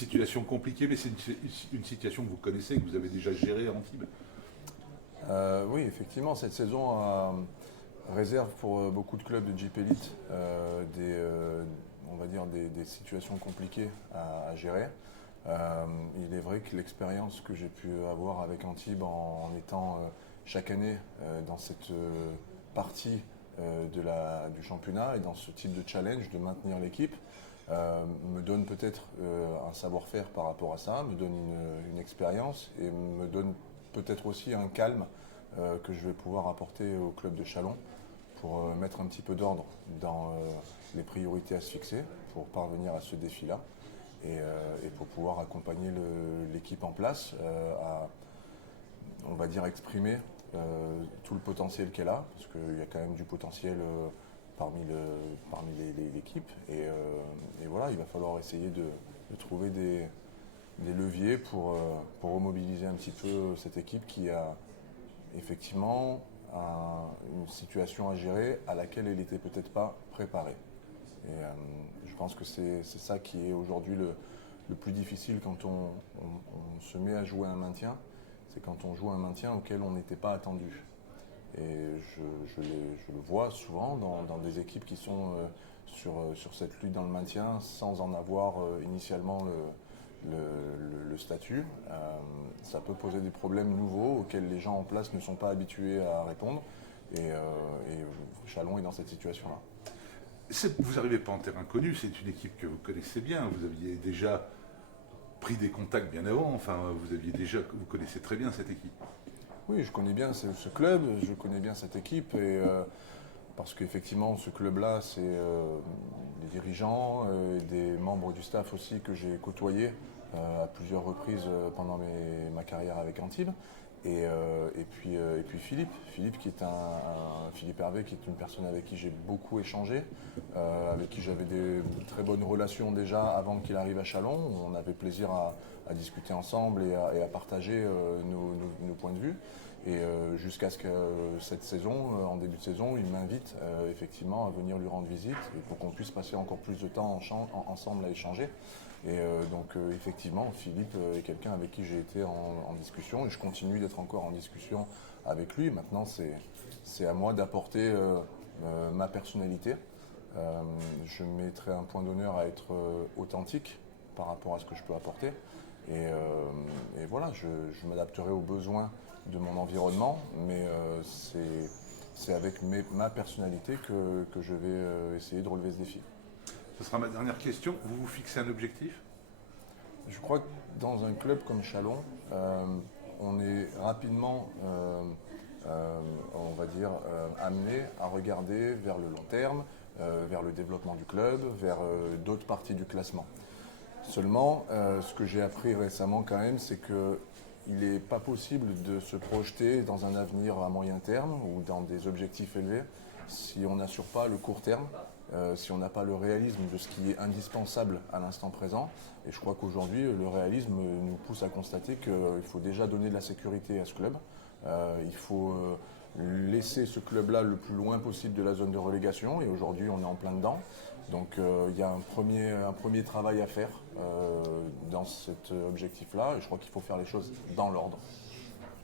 Situation compliquée, mais c'est une situation que vous connaissez, que vous avez déjà gérée à Antibes. Oui, effectivement, cette saison réserve pour beaucoup de clubs de Jeep Elite on va dire des situations compliquées à gérer. Il est vrai que l'expérience que j'ai pu avoir avec Antibes en étant chaque année dans cette partie du championnat et dans ce type de challenge de maintenir l'équipe, me donne peut-être un savoir-faire par rapport à ça, me donne une expérience et me donne peut-être aussi un calme que je vais pouvoir apporter au club de Châlons pour mettre un petit peu d'ordre dans les priorités à se fixer pour parvenir à ce défi-là et pour pouvoir accompagner l'équipe en place à, on va dire, exprimer tout le potentiel qu'elle a, parce qu'il y a quand même du potentiel parmi l'équipe. Et voilà, il va falloir essayer de trouver des leviers pour remobiliser un petit peu cette équipe qui a effectivement une situation à gérer à laquelle elle n'était peut-être pas préparée. Et je pense que c'est ça qui est aujourd'hui le plus difficile quand on se met à jouer un maintien, c'est quand on joue un maintien auquel on n'était pas attendu. Et je le vois souvent dans des équipes qui sont sur cette lutte dans le maintien sans en avoir initialement le statut. Ça peut poser des problèmes nouveaux auxquels les gens en place ne sont pas habitués à répondre. Et Châlons est dans cette situation-là. Vous n'arrivez pas en terrain connu, c'est une équipe que vous connaissez bien. Vous aviez déjà pris des contacts bien avant. Enfin, vous connaissez très bien cette équipe. Oui, je connais bien ce club, je connais bien cette équipe. Parce qu'effectivement, ce club-là, c'est des dirigeants et des membres du staff aussi que j'ai côtoyés à plusieurs reprises pendant ma carrière avec Antibes. Et puis Philippe qui est Philippe Hervé, qui est une personne avec qui j'ai beaucoup échangé, avec qui j'avais des très bonnes relations déjà avant qu'il arrive à Châlons. On avait plaisir à discuter ensemble et à partager nos points de vue. Et jusqu'à ce que cette saison, en début de saison, il m'invite effectivement à venir lui rendre visite et pour qu'on puisse passer encore plus de temps ensemble à échanger. Et donc effectivement, Philippe est quelqu'un avec qui j'ai été en discussion et je continue d'être encore en discussion avec lui. Maintenant, c'est à moi d'apporter ma personnalité. Je mettrai un point d'honneur à être authentique par rapport à ce que je peux apporter. Et voilà, je m'adapterai aux besoins de mon environnement, mais c'est avec ma personnalité que je vais essayer de relever ce défi. Ce sera ma dernière question. Vous vous fixez un objectif? Je crois que dans un club comme Châlons, on est rapidement, on va dire, amené à regarder vers le long terme, vers le développement du club, vers d'autres parties du classement. Seulement, ce que j'ai appris récemment quand même, c'est qu'il n'est pas possible de se projeter dans un avenir à moyen terme ou dans des objectifs élevés si on n'assure pas le court terme, si on n'a pas le réalisme de ce qui est indispensable à l'instant présent. Et je crois qu'aujourd'hui, le réalisme nous pousse à constater qu'il faut déjà donner de la sécurité à ce club. Il faut laisser ce club-là le plus loin possible de la zone de relégation. Et aujourd'hui, on est en plein dedans. Donc il y a un premier travail à faire dans cet objectif-là. Et je crois qu'il faut faire les choses dans l'ordre.